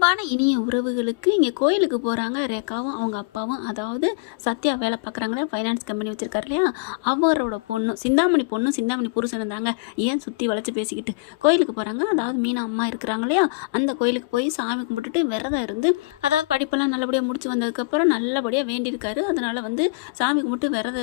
அன்பான இனிய உறவுகளுக்கு இங்கே கோயிலுக்கு போகிறாங்க ரேகாவும் அவங்க அப்பாவும். அதாவது சத்யா வேலை பார்க்குறாங்களே, ஃபைனான்ஸ் கம்பெனி வச்சுருக்காரு இல்லையா, அவரோட பொண்ணு சிந்தாமணி புருஷன் இருந்தாங்க. ஏன் சுற்றி வளைச்சி பேசிக்கிட்டு கோயிலுக்கு போகிறாங்க. அதாவது மீனா அம்மா இருக்கிறாங்க இல்லையா, அந்த கோயிலுக்கு போய் சாமி கும்பிட்டுட்டு விரதம் இருந்து, அதாவது படிப்பெல்லாம் நல்லபடியாக முடிச்சு வந்ததுக்கப்புறம் நல்லபடியாக வேண்டியிருக்காரு. அதனால் சாமி கும்பிட்டு விரதம்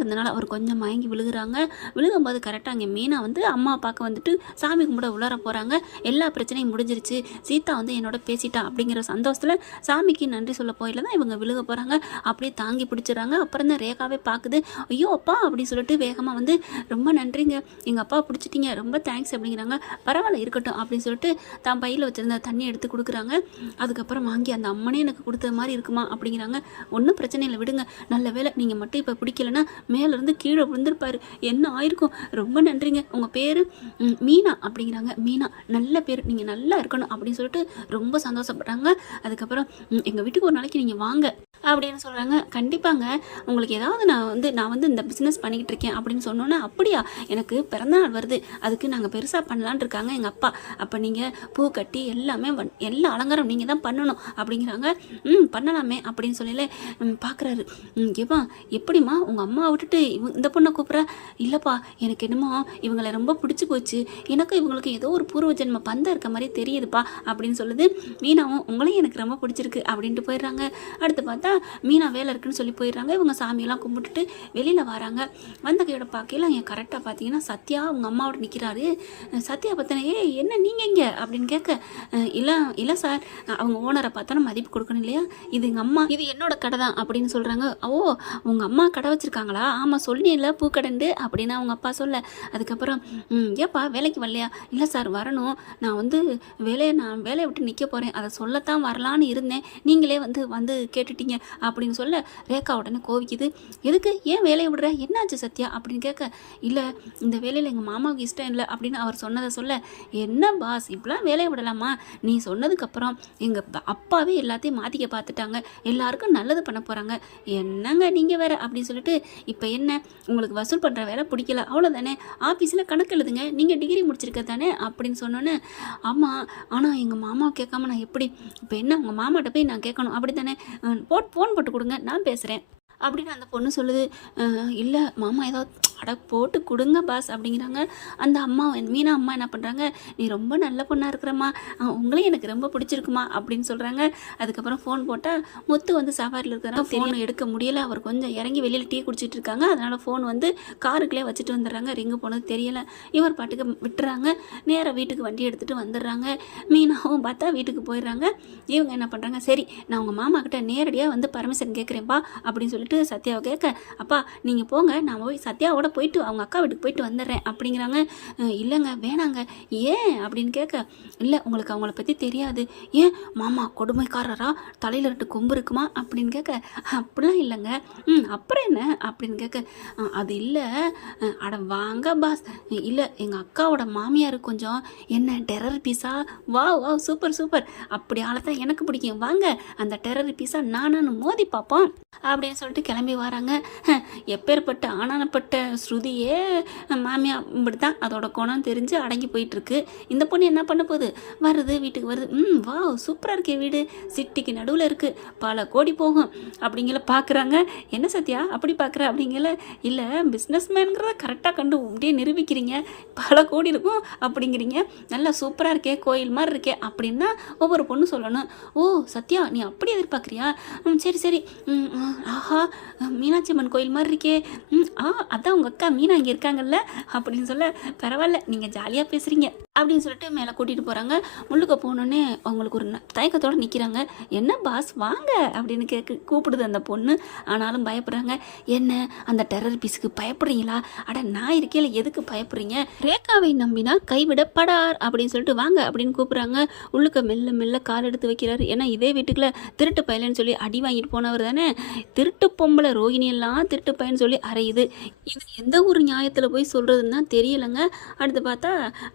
இருந்தனால அவர் கொஞ்சம் மயங்கி விழுகுறாங்க. விழுகும்போது கரெக்டாக அங்கே மீனா அம்மா பார்க்க வந்துட்டு சாமி கும்பிட உளர போகிறாங்க. எல்லா பிரச்சனையும் முடிஞ்சிருச்சு, சீதா என்னோட பேசிட்டா அப்படிங்கிற சந்தோஷத்தில் சாமிக்கு நன்றி சொல்ல போயில தான் இவங்க விழுக போகிறாங்க. அப்படியே தாங்கி பிடிச்சிடறாங்க. அப்புறம் தான் ரேகாவே பார்க்குது. ஐயோ அப்பா அப்படின்னு சொல்லிட்டு வேகமாக ரொம்ப நன்றிங்க, எங்கள் அப்பா பிடிச்சிட்டிங்க, ரொம்ப தேங்க்ஸ் அப்படிங்கிறாங்க. பரவாயில்ல இருக்கட்டும் அப்படின்னு சொல்லிட்டு தான் பையில் வச்சுருந்த தண்ணி எடுத்து கொடுக்குறாங்க. அதுக்கப்புறம் வாங்கி அந்த அம்மனே எனக்கு கொடுத்த மாதிரி இருக்குமா அப்படிங்கிறாங்க. ஒன்றும் பிரச்சனை இல்லை விடுங்க, நல்ல வேலை நீங்கள் மட்டும் இப்போ பிடிக்கலன்னா மேலேருந்து கீழே விழுந்திருப்பாரு, என்ன ஆயிருக்கும், ரொம்ப நன்றிங்க, உங்கள் பேர் மீனா அப்படிங்கிறாங்க. மீனா நல்ல பேர், நீங்கள் நல்லா இருக்கணும் அப்படின்னு சொல்லிட்டு ரொம்ப சந்தோஷப்படுறாங்க. அதுக்கப்புறம் எங்கள் வீட்டுக்கு ஒரு நாளைக்கு நீங்கள் வாங்க அப்படின்னு சொல்கிறாங்க. கண்டிப்பாங்க, உங்களுக்கு ஏதாவது நான் இந்த பிஸ்னஸ் பண்ணிக்கிட்டு இருக்கேன் அப்படின்னு சொன்னோன்னே, அப்படியா, எனக்கு பிறந்தநாள் வருது, அதுக்கு நாங்கள் பெருசாக பண்ணலான் இருக்காங்க எங்கள் அப்பா, அப்போ நீங்கள் பூ கட்டி எல்லாமே எல்லா அலங்காரம் நீங்கள் தான் பண்ணணும் அப்படிங்கிறாங்க. பண்ணலாமே அப்படின்னு சொல்லல பார்க்குறாரு. ஏப்பா எப்படிம்மா உங்கள் அம்மா விட்டுட்டு இந்த பொண்ணை கூப்பிட்ற? இல்லைப்பா எனக்கு என்னமோ இவங்களை ரொம்ப பிடிச்சி போச்சு, எனக்கு இவங்களுக்கு ஏதோ ஒரு பூர்வ ஜென்ம பந்தம் இருக்க மாதிரி தெரியுதுப்பா அப்படின்னு சொல்லுது. மீனாவும் உங்களையும் எனக்கு ரொம்ப பிடிச்சிருக்கு அப்படின்ட்டு போயிடுறாங்க. அடுத்து பார்த்தா மீனா வேலை இருக்குன்னு சொல்லி போயிடுறாங்க. இவங்க சாமியெல்லாம் கும்பிட்டுட்டு வெளியில் வராங்க. வந்த கையோட பார்க்கையில் அங்கே கரெக்டாக பார்த்தீங்கன்னா சத்யா அவங்க அம்மாவோட நிற்கிறாரு. சத்யா பார்த்தனே, என்ன நீங்கள் இங்கே அப்படின்னு கேட்க, இல்லை சார், அவங்க ஓனரை பார்த்தா மதிப்பு கொடுக்கணும் இல்லையா, இது எங்கள் அம்மா, இது என்னோட கடை தான் அப்படின்னு சொல்கிறாங்க. ஓ உங்கள் அம்மா கடை வச்சுருக்காங்களா? ஆமாம் சொன்னீங்கள பூக்கடண்டு அப்படின்னு அவங்க அப்பா சொல்ல. அதுக்கப்புறம் ஏப்பா வேலைக்கு வரலையா? இல்லை சார் வரணும், நான் வேலையை விட்டு நிற்க போகிறேன், அதை சொல்லத்தான் வரலான்னு இருந்தேன், நீங்களே வந்து கேட்டுட்டீங்க அப்படின்னு சொல்ல ரேகா உடனே கோவிக்குது. எதுக்கு, ஏன் வேலையை விடுற, என்னாச்சு சத்யா அப்படின்னு கேட்க, இல்லை இந்த வேலையில் எங்கள் மாமாவுக்கு இஷ்டம் இல்லை அப்படின்னு அவர் சொன்னதை சொல்ல, என்ன பாஸ் இப்படிலாம் வேலையை விடலாமா, நீ சொன்னதுக்கப்புறம் எங்கள் அப்பாவே எல்லாத்தையும் மாற்றிக்க பார்த்துட்டாங்க, எல்லாருக்கும் நல்லது பண்ண போகிறாங்க, என்னங்க நீங்கள் வேற அப்படின்னு சொல்லிட்டு, இப்போ என்ன உங்களுக்கு வசூல் பண்ணுற வேலை பிடிக்கல அவ்வளோதானே, ஆஃபீஸில் கணக்கு எழுதுங்க, நீங்கள் டிகிரி முடிச்சிருக்க தானே அப்படின்னு சொன்னோன்னே, ஆமாம் ஆனால் எங்கள் மாமாவை கேட்காம நான் எப்படி, இப்போ என்ன உங்கள் மாமாட்ட போய் நான் கேட்கணும் அப்படி தானே, ஃபோன் போட்டு கொடுங்க நான் பேசுகிறேன் அப்படின்னு அந்த பொண்ணு சொல்லுது. இல்லை மாமா ஏதாவது அட போட்டு கொடுங்க பாஸ் அப்படிங்கிறாங்க. அந்த அம்மா மீனா அம்மா என்ன பண்ணுறாங்க, நீ ரொம்ப நல்ல பொண்ணாக இருக்கிறம்மா, உங்களையும் எனக்கு ரொம்ப பிடிச்சிருக்குமா அப்படின்னு சொல்கிறாங்க. அதுக்கப்புறம் ஃபோன் போட்டால் முத்து சவாரியில் இருக்கிறாங்க, ஃபோன் எடுக்க முடியலை, அவர் கொஞ்சம் இறங்கி வெளியில் டீ குடிச்சிட்டு இருக்காங்க. அதனால் ஃபோன் காருக்குள்ளே வச்சுட்டு வந்துடுறாங்க. ரிங்கு போனது தெரியலை. இவர் பாட்டுக்கு விட்டுறாங்க. நேராக வீட்டுக்கு வண்டி எடுத்துகிட்டு வந்துடுறாங்க. மீனாவும் பார்த்தா வீட்டுக்கு போயிடுறாங்க. இவங்க என்ன பண்ணுறாங்க, சரி நான் உங்கள் மாமா கிட்ட நேரடியாக பர்மிஷன் கேட்குறேன்ப்பா அப்படின்னு சொல்லிட்டு சத்யாவை கேட்க, அப்பா நீங்கள் போங்க, நான் போய் சத்யாவோட போயிட்டு அவங்க அக்கா வீட்டுக்கு போயிட்டு வந்துடுறேன் அப்படிங்கிறாங்க. இல்லைங்க வேணாங்க, ஏன் அப்படின்னு கேட்க, இல்லை உங்களுக்கு அவங்கள பற்றி தெரியாது, ஏன் மாமா கொடுமைக்காரரா, தலையில் 2 கொம்பு இருக்குமா அப்படின்னு கேட்க, அப்படிலாம் இல்லைங்க, அப்புறம் என்ன அப்படின்னு கேட்க, அது இல்லை, அட வாங்க பாஸ், இல்லை எங்கள் அக்காவோட மாமியார் கொஞ்சம் என்ன டெரர் பீஸா, வா சூப்பர் அப்படி ஆளத்தான் எனக்கு பிடிக்கும், வாங்க அந்த டெரர் பீஸா நானும் மோதி பார்ப்போம் அப்படின்னு சொல்லிட்டு கிளம்பி வராங்க. எப்பேற்பட்ட ஆனானப்பட்ட ஸ்ருதியே மாமியா இப்படி தான், அதோட குணம் தெரிஞ்சு அடங்கி போயிட்டுருக்கு. இந்த பொண்ணு என்ன பண்ண போகுது, வருது வீட்டுக்கு வருது, வா சூப்பராக இருக்கே வீடு, சிட்டிக்கு நடுவில் இருக்குது, பல கோடி போகும் அப்படிங்கிற பார்க்குறாங்க. என்ன சத்யா அப்படி பார்க்குற அப்படிங்கிற, இல்லை பிஸ்னஸ் மேனுங்கிறத கரெக்டாக கண்டு அப்படியே நிரூபிக்கிறீங்க, பல கோடி இருக்கும் அப்படிங்கிறீங்க, நல்லா சூப்பராக இருக்கே, கோயில் மாதிரி இருக்கே அப்படின்னா ஒவ்வொரு பொண்ணு சொல்லணும். ஓ சத்யா நீ அப்படி எதிர்பார்க்குறியா, சரி ஆஹா மீனாட்சி அம்மன் கோயில் மாதிரி இருக்கே, அதான் உங்கள் அக்கா மீனா இங்கே இருக்காங்கல்ல அப்படின்னு சொல்ல, பரவாயில்ல நீங்கள் ஜாலியாக பேசுகிறீங்க அப்படின்னு சொல்லிட்டு மேலே கூட்டிகிட்டு போகிறாங்க. உள்ளுக்க போனோடனே அவங்களுக்கு ஒரு தயக்கத்தோடு நிற்கிறாங்க. என்ன பாஸ் வாங்க அப்படின்னு கூப்பிடுது அந்த பொண்ணு. ஆனாலும் பயப்படுறாங்க. என்ன அந்த டெரர் பீஸுக்கு பயப்படுறீங்களா, அட நான் இருக்கையில் எதுக்கு பயப்படுறீங்க, ரேகாவை நம்பினா கைவிடப்படார் அப்படின்னு சொல்லிட்டு வாங்க அப்படின்னு கூப்பிட்றாங்க. உள்ளுக்க மெல்ல கால் எடுத்து வைக்கிறாரு. ஏன்னா இதே வீட்டுக்குள்ளே திருட்டு பயலன்னு சொல்லி அடி வாங்கிட்டு போனவர் தானே, திருட்டு பொம்பளை ரோகிணி எல்லாம் திருட்டு பையன்னு சொல்லி அறையுது. இது எந்த ஒரு நியாயத்தில் போய் சொல்கிறதுன்னு தான் தெரியலைங்க. அடுத்து பார்த்தா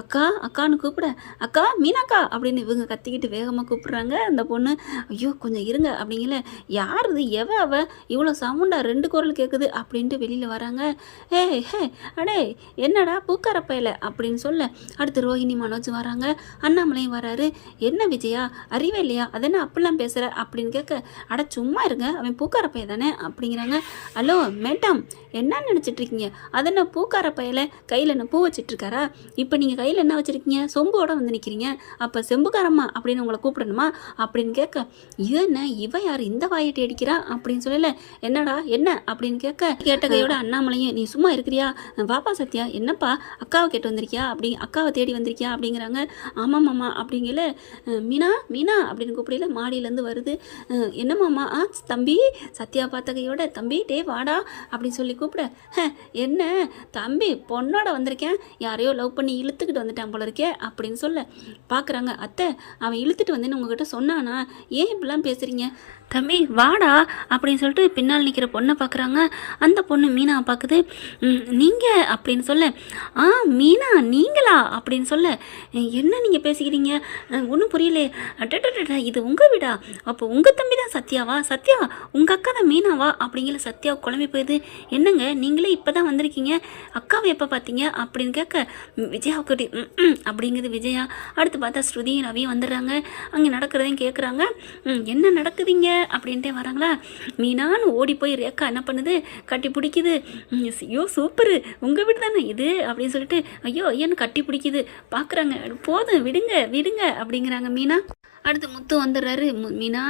அக்கா அக்கான்னு கூப்பிட, அக்கா மீனாக்கா அப்படின்னு இவங்க கத்திக்கிட்டு வேகமாக கூப்பிட்றாங்க. அந்த பொண்ணு ஐயோ கொஞ்சம் இருங்க அப்படிங்கல, யார் இது அவ இவ்வளோ சவுண்டா 2 குரல் கேட்குது அப்படின்ட்டு வெளியில் வராங்க. ஹே அடே என்னடா பூக்கார பயல அப்படின்னு சொல்ல, அடுத்து ரோஹிணி மனோஜ் வராங்க, அண்ணாமலையும் வராரு. என்ன விஜயா அறிவே இல்லையா, அதென்ன அப்படிலாம் பேசுகிற அப்படின்னு கேட்க, அட சும்மா இருங்க அவன் பூக்கார பைய தானே அப்படிங்கிறாங்க. ஹலோ மேடம் என்ன நினச்சிட்டு இருக்கீங்க, அதென்ன பூக்கார பையில கையில் என்ன பூ வச்சிட்ருக்காரா, இப்போ நீங்கள் கையில் என்ன வச்சுருக்கீங்க, சொம்போட வந்து நிற்கிறீங்க, அப்போ செம்புக்காரம்மா அப்படின்னு உங்களை கூப்பிடணுமா அப்படின்னு கேட்க, என்ன இவ யார் இந்த வாயிட்டு அடிக்கிறா அப்படின்னு சொல்லல, என்னடா என்ன அப்படின்னு கேட்ட கையோட அண்ணாமலையும் நீ சும்மா இருக்கிறியா, பாப்பா சத்யா என்னப்பா அக்காவை கேட்டு வந்திருக்கியா அக்காவை தேடி வந்திருக்கியா அப்படிங்கிறாங்க. ஆமாம் மாமா அப்படிங்கல, மீனா மீனா அப்படின்னு கூப்பிடல, மாடியிலேருந்து வருது. என்னம்மாம்மா தம்பி சத்யா பார்த்த கையோட, தம்பி டே வாடா அப்படின்னு சொல்லி கூப்பிட, என்ன தம்பி பொண்ணோட வந்திருக்கேன், யாரையோ லவ் பண்ணி இழுத்துக்கிட்டு வந்துட்டான் போல இருக்கே அப்படின்னு சொல்ல பார்க்குறாங்க. அத்தை அவன் இழுத்துட்டு வந்தேன்னு உங்ககிட்ட சொன்னானா, ஏன் இப்படிலாம் பேசுகிறீங்க, தம்பி வாடா அப்படின்னு சொல்லிட்டு பின்னால் நிற்கிற பொண்ணை பார்க்குறாங்க. அந்த பொண்ணு மீனா பார்க்குது. நீங்கள் அப்படின்னு சொல்ல, மீனா நீங்களா அப்படின்னு சொல்ல, என்ன நீங்கள் பேசிக்கிறீங்க ஒன்றும் புரியலே, அட்டா இது உங்கள் வீடா, அப்போ உங்கள் தம்பி தான் சத்யாவா, சத்யா உங்கள் அக்கா தான் மீனாவா அப்படிங்கிற சத்யா குழம்பி போயிடுது. என்னங்க நீங்களே இப்போ தான் வந்திருக்கீங்க, அக்காவை எப்போ பார்த்தீங்க அப்படின்னு கேட்க, விஜயாவுக்கு அப்படிங்குது விஜயா. அடுத்து பார்த்தா ஸ்ருதியும் ரவியும் வந்துடுறாங்க. அங்கே நடக்கிறதையும் கேட்குறாங்க. என்ன நடக்குதுங்க அப்படின்ட்டே வராங்களா. மீனான்னு ஓடி போய் ரேக்கா என்ன பண்ணுது, கட்டி பிடிக்குது. ஐயோ சூப்பரு உங்கள் வீடு தானே இது அப்படின்னு சொல்லிட்டு ஐயோ ஐயன்னு கட்டி பிடிக்குது. பார்க்குறாங்க, போதும் விடுங்க விடுங்க அப்படிங்கிறாங்க மீனா. அடுத்து முத்து வந்துடுறாரு. மீனா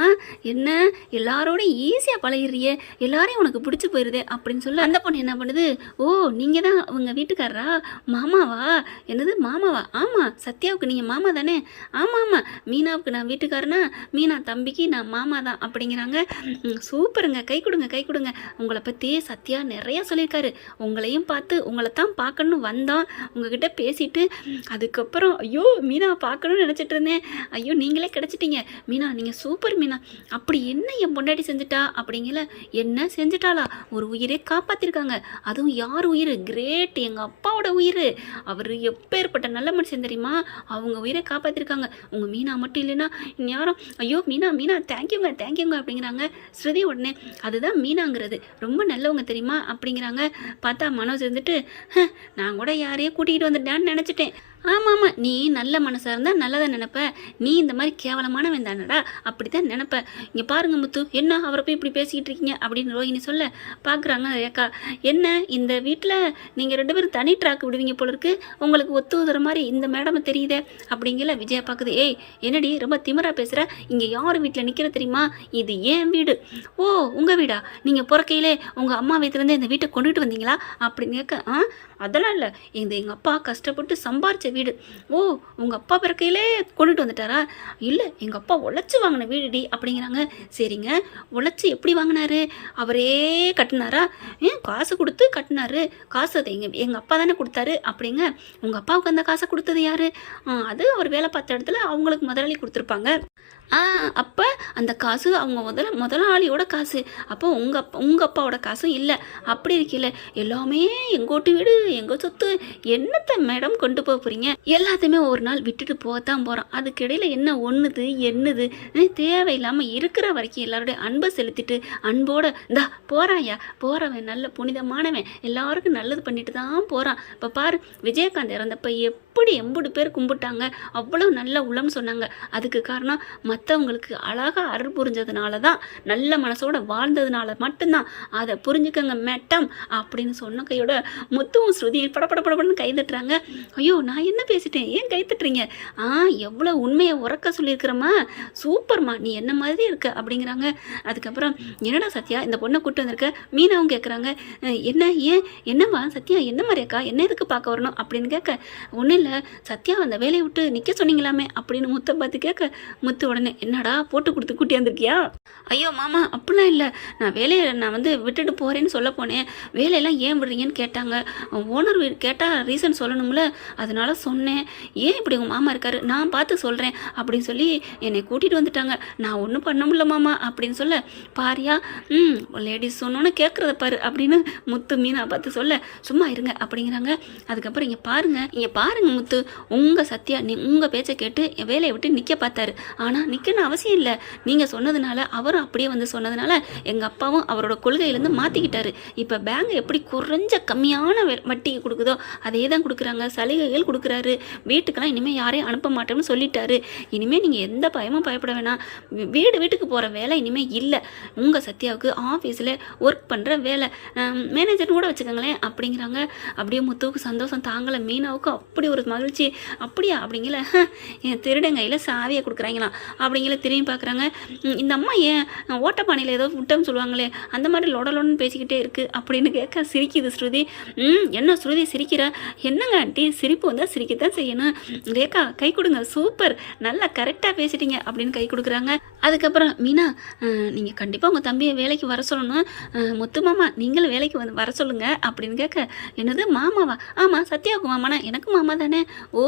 என்ன எல்லாரோடையும் ஈஸியாக பழகிறியே, எல்லாரையும் உனக்கு பிடிச்சி போயிடுதே அப்படின்னு சொல்லி அந்த பொண்ணு என்ன பண்ணுது, ஓ நீங்கள் தான் அவங்க வீட்டுக்காரரா, மாமாவா, என்னது மாமாவா, ஆமாம் சத்யாவுக்கு நீங்கள் மாமா தானே, ஆமாம் ஆமாம் மீனாவுக்கு நான் வீட்டுக்காரனா, மீனா தம்பிக்கு நான் மாமா தான் அப்படிங்கிறாங்க. சூப்பருங்க கை கொடுங்க கை கொடுங்க, உங்களை பற்றி சத்யா நிறையா சொல்லியிருக்காரு, உங்களையும் பார்த்து உங்களை தான் பார்க்கணுன்னு வந்தோம், உங்ககிட்ட பேசிட்டு அதுக்கப்புறம் ஐயோ மீனா பார்க்கணும்னு நினச்சிட்டு இருந்தேன், ஐயோ நீங்களே கிடைச்சிட்டீங்க மீனா, நீங்கள் சூப்பர் மீனா, அப்படி என்ன என் பொண்டாட்டி செஞ்சுட்டா அப்படிங்கல, என்ன செஞ்சுட்டாளா, ஒரு உயிரை காப்பாற்றிருக்காங்க, அதுவும் யார் உயிர், கிரேட் எங்கள் அப்பாவோட உயிர், அவர் எப்பேற்பட்ட நல்ல மனுஷன் தெரியுமா, அவங்க உயிரை காப்பாற்றிருக்காங்க, உங்கள் மீனா மட்டும் இல்லைன்னா யாரும், ஐயோ மீனா மீனா தேங்க்யூங்க தேங்க்யூங்க அப்படிங்கிறாங்க. ஸ்ருதி உடனே அதுதான் மீனாங்கிறது ரொம்ப நல்லவங்க தெரியுமா அப்படிங்கிறாங்க. பார்த்தா மனோஜ் இருந்துட்டு, நான் கூட யாரையும் கூட்டிகிட்டு வந்துட்டேன்னு நினச்சிட்டேன், ஆமாம் நீ நல்ல மனசாக இருந்தால் நல்லதை நினைப்ப, நீ இந்த மாதிரி கேவலமானவன் தானடா அப்படி தான் நினைப்ப, இங்கே பாருங்க முத்து என்ன அவரை போய் இப்படி பேசிக்கிட்டு இருக்கீங்க அப்படின்னு ரோஹிணி சொல்ல பார்க்குறாங்க ரேக்கா. என்ன இந்த வீட்டில் நீங்கள் 2 பேரும் தனி ட்ராக் விடுவீங்க போல இருக்கு, உங்களுக்கு ஒத்து உதுற மாதிரி இந்த மேடம் தெரியுதே அப்படிங்கல. விஜயா பார்க்குது, ஏய் என்னடி ரொம்ப திமிரா பேசுகிற, இங்கே யார் வீட்டில் நிற்கிற தெரியுமா, இது ஏன் வீடு, ஓ உங்கள் வீடா, நீங்கள் பிறக்கையிலே உங்கள் அம்மா வீட்டிலேருந்து இந்த வீட்டை கொண்டுகிட்டு வந்தீங்களா அப்படின்னு கேட்க, அதெல்லாம் இல்லை எங்கள் அப்பா கஷ்டப்பட்டு சம்பாரித்த வீடு, ஓ உங்கள் அப்பா பிறக்கையிலே கொண்டுட்டு வந்துட்டாரா, இல்லை எங்கள் அப்பா உழைச்சி வாங்கின வீடுடி அப்படிங்கிறாங்க. சரிங்க உழைச்சி எப்படி வாங்கினாரு, அவரே கட்டினாரா, காசு கொடுத்து கட்டினாரு, காசு அதை எங்கள் அப்பா தானே கொடுத்தாரு அப்படிங்க. உங்கள் அப்பாவுக்கு அந்த காசை கொடுத்தது யார், அது அவர் வேலை பார்த்த இடத்துல அவங்களுக்கு முதலாளி கொடுத்துருப்பாங்க, அப்போ அந்த காசு அவங்க முதலாளியோட காசு, அப்போ உங்கள் அப்பாவோட காசும் இல்லை, அப்படி இருக்கல எல்லாமே எங்கோட்டு வீடு எங்கள் சொத்து, என்னத்தை மேடம் கொண்டு போக போகிறீங்க, எல்லாத்தையுமே ஒரு நாள் விட்டுட்டு போகத்தான் போகிறோம், அதுக்கிடையில் என்ன என்னது தேவையில்லாமல் இருக்கிற வரைக்கும் எல்லாருடைய அன்பை செலுத்திட்டு அன்போடு இந்தா போகிறவன் நல்ல புனிதமானவன், எல்லாருக்கும் நல்லது பண்ணிட்டு தான் போகிறான். இப்போ பாரு விஜயகாந்த் இறந்தப்போ எப்படி 80 பேர் கும்பிட்டாங்க, அவ்வளோ நல்ல உளம் சொன்னாங்க, அதுக்கு காரணம் மற்றவங்களுக்கு அழகாக அருள் புரிஞ்சதுனால தான், நல்ல மனசோட வாழ்ந்ததுனால மட்டும்தான், அதை புரிஞ்சுக்கங்க மேட்டம் அப்படின்னு சொன்ன கையோட முத்துவும் ஸ்ருதி படப்படன்னு கை தட்டுறாங்க. ஐயோ நான் என்ன பேசிட்டேன் ஏன் கை தட்டுறீங்க, எவ்வளோ உண்மையை உறக்க சொல்லியிருக்கிறம்மா, சூப்பர்மா நீ என்ன மாதிரி இருக்க அப்படிங்கிறாங்க. அதுக்கப்புறம் என்னடா சத்யா இந்த பொண்ணை கூப்பிட்டு வந்திருக்க மீனாவும் கேட்குறாங்க. என்ன ஏன் என்னம்மா சத்யா என்ன மாதிரி அக்கா என்ன எதுக்கு பார்க்க வரணும் அப்படின்னு கேட்க, ஒன்றும் இல்லை சத்யா அந்த வேலையை விட்டு நிற்க சொன்னீங்களாமே அப்படின்னு முத்தை பார்த்து கேட்க, முத்து உடனே என்னடா போட்டு கொடுத்து கூட்டி வந்திருக்கியா, ஐயோ மாமா அப்படிலாம் இல்லை, நான் வந்து விட்டுட்டு போகிறேன்னு சொல்ல போனேன், வேலையெல்லாம் ஏன் விடுறீங்கன்னு கேட்டாங்க, ஓனர் கேட்டால் ரீசன் சொல்லணும்ல, அதனால தான் சொன்னேன், ஏன் இப்படி உங்கள் மாமா இருக்காரு, நான் பார்த்து சொல்கிறேன் அப்படின்னு சொல்லி என்னை கூட்டிகிட்டு வந்துட்டாங்க. நான் ஒன்றும் பண்ண முடியல மாமா அப்படின்னு சொல்ல, பாரியா லேடிஸ் சொன்னோன்னு கேட்குறத பாரு அப்படின்னு முத்து மீனா பார்த்து சொல்ல, சும்மா இருங்க அப்படிங்கிறாங்க. அதுக்கப்புறம் இங்கே பாருங்க முத்து, உங்கள் சத்யா உங்கள் பேச்சை கேட்டு என் வேலையை விட்டு நிற்க பார்த்தாரு. ஆனால் நிற்கணும் அவசியம் இல்லை, நீங்கள் சொன்னதுனால அவரும் அப்படியே வந்து சொன்னதுனால எங்கள் அப்பாவும் அவரோட கொள்கையிலேருந்து மாற்றிக்கிட்டாரு. இப்போ பேங்க் எப்படி குறைஞ்ச கம்மியான வட்டிக்கு கொடுக்குதோ அதே தான் கொடுக்குறாங்க, சலுகைகள் கொடுக்குறாரு. வீட்டுக்கெல்லாம் இனிமேல் யாரையும் அனுப்ப மாட்டோம்னு சொல்லிட்டாரு. இனிமேல் நீங்கள் எந்த பயமும் பயப்பட வேணாம், வீட்டுக்கு போகிற வேலை இனிமேல் இல்லை. உங்கள் சத்யாவுக்கு ஆஃபீஸில் ஒர்க் பண்ணுற வேலை, மேனேஜர்னு கூட வச்சுக்கோங்களேன் அப்படிங்கிறாங்க. அப்படியே முத்துவுக்கு சந்தோஷம் தாங்கலை, மீனாவுக்கு அப்படி ஒரு மகிழ்ச்சி. அப்படியா அப்படிங்கல, என் திருடன் கையில் சாவியை கொடுக்குறாங்களாம் அப்படிங்கல. திரும்பி பார்க்குறாங்க, இந்த அம்மா ஏன் ஓட்டப்பானையில் ஏதோ விட்டோம்னு சொல்லுவாங்களே அந்த மாதிரி லொடலொன்னு பேசிக்கிட்டே இருக்குது அப்படின்னு கேட்க சிரிக்குது ஸ்ருதி. என்ன ஸ்ருதி சிரிக்கிற, என்னங்க ஆண்டி சிரிப்பு வந்தால் சிரிக்கத்தான் செய்யணும். ரேகா கை கொடுங்க, சூப்பர், நல்லா கரெக்டாக பேசிட்டீங்க அப்படின்னு கை கொடுக்குறாங்க. அதுக்கப்புறம் மீனா, நீங்கள் கண்டிப்பாக உங்கள் தம்பியை வேலைக்கு வர சொல்லணும், முத்து மாமா நீங்களும் வேலைக்கு வர சொல்லுங்க அப்படின்னு கேட்க, என்னது மாமாவா, ஆமாம் சத்யாவுக்கு மாமானா எனக்கு மாமா தானே, ஓ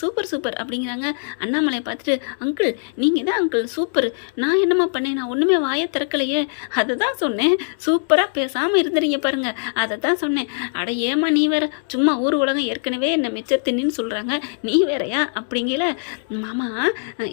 சூப்பர் சூப்பர் அப்படிங்கிறாங்க. அண்ணாமலையை பார்த்துட்டு, அங்கிள் நீங்கள் தான் அங்கிள் சூப்பர், நான் என்னம்மா பண்ணேன், நான் ஒன்றுமே வாயை திறக்கலையே, அதை தான் சொன்னேன், சூப்பராக பேசாமல் இருந்துறீங்க பாருங்க, அதை தான் சொன்னேன். அட ஏமா நீ வேற, சும்மா ஊர் உலகம் ஏற்கனவே என்ன மிச்சர் தின்னு சொல்கிறாங்க, நீ வேறையா அப்படிங்கல. மாமா,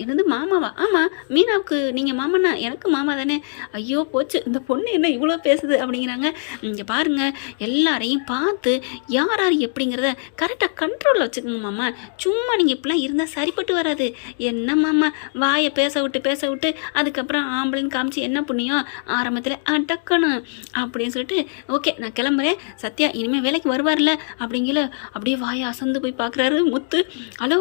என்னது மாமாவா, ஆமாம் மீனாவுக்கு நீங்கள் மாமனா, எனக்கு மாமா தானே, ஐயோ போச்சு இந்த பொண்ணு என்ன இவ்வளோ பேசுது அப்படிங்கிறாங்க. இங்கே பாருங்கள், எல்லாரையும் பார்த்து யார் யார் எப்படிங்கிறத கரெக்டாக கண்ட்ரோலில் வச்சுக்கோங்க மாமா, சும்மா நீங்கள் இப்படிலாம் இருந்தால் சரிப்பட்டு வராது. என்ன மாமா வாயை பேச விட்டு அதுக்கப்புறம் ஆம்பளைன்னு காமிச்சு என்ன புண்ணியம், ஆரம்பத்தில் டக்கணும் அப்படின்னு சொல்லிட்டு, ஓகே நான் கிளம்புறேன், சத்யா இனிமேல் வேலைக்கு வருவார்ல அப்படிங்கல. அப்படியே வாயை அசந்து போய் பார்க்குறாரு முத்து. ஹலோ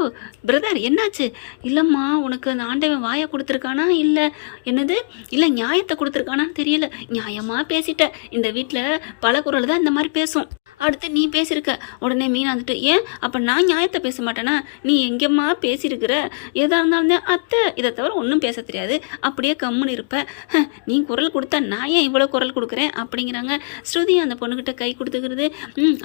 பிரதர் என்னாச்சு, இல்லைம்மா உனக்கு அந்த ஆண்டவன் வாயை கொடுத்துருக்கானா இல்லை என்னது, இல்லை நியாயத்தை கொடுத்துருக்கானான்னு தெரியல, நியாயமாக பேசிட்ட, இந்த வீட்டில் பல குரல் தான் இந்த மாதிரி பேசும், அடுத்து நீ பேசியிருக்க. உடனே மீனா வந்துட்டு, ஏன் அப்போ நான் நியாயத்தை பேச மாட்டேனா, நீ எங்கேம்மா பேசியிருக்கிற, எதாக இருந்தாலும் அத்தை இதை தவிர ஒன்றும் பேச தெரியாது, அப்படியே கம்முன்னு இருப்பேன், நீ குரல் கொடுத்தா நான் ஏன் இவ்வளோ குரல் கொடுக்குறேன் அப்படிங்கிறாங்க. ஸ்ருதி அந்த பொண்ணுக்கிட்ட கை கொடுத்துக்கிறது.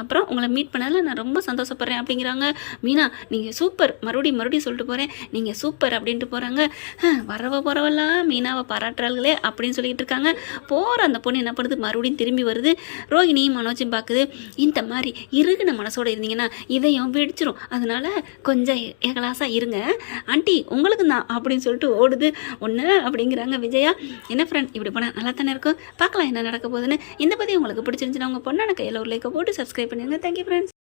அப்புறம் உங்களை மீட் பண்ணதில் நான் ரொம்ப சந்தோஷப்படுறேன் அப்படிங்கிறாங்க. மீனா நீங்கள் சூப்பர், மறுபடியும் சொல்லிட்டு போகிறேன், நீங்கள் சூப்பர் அப்படின்ட்டு போகிறாங்க. போகிறவெல்லாம் மீனாவை பாராட்டுறாள்களே அப்படின்னு சொல்லிட்டு இருக்காங்க. போகிற அந்த பொண்ணு என்ன பண்ணுது, மறுபடியும் திரும்பி வருது. ரோஹிணியும் மனோஜும் பார்க்குது, இந்த மாதிரி இறுகின மனசோடு இருந்தீங்கன்னா இதையும் வெடிச்சிரும், அதனால கொஞ்சம் ஏகலாசாக இருங்க ஆண்டி உங்களுக்கு தான் அப்படின்னு சொல்லிட்டு ஓடுது ஒன்று அப்படிங்கிறாங்க. விஜயா, என்ன ஃப்ரெண்ட் இப்படி போனால் நல்லா தானே இருக்கும், பார்க்கலாம் என்ன நடக்க போகுதுன்னு. இந்த பற்றி உங்களுக்கு பிடிச்சிருந்துச்சுன்னா உங்கள் பொண்ணான கையில் ஒரு லைக்கை போட்டு சப்ஸ்கிரைப் பண்ணிடுங்க. Thank you friends.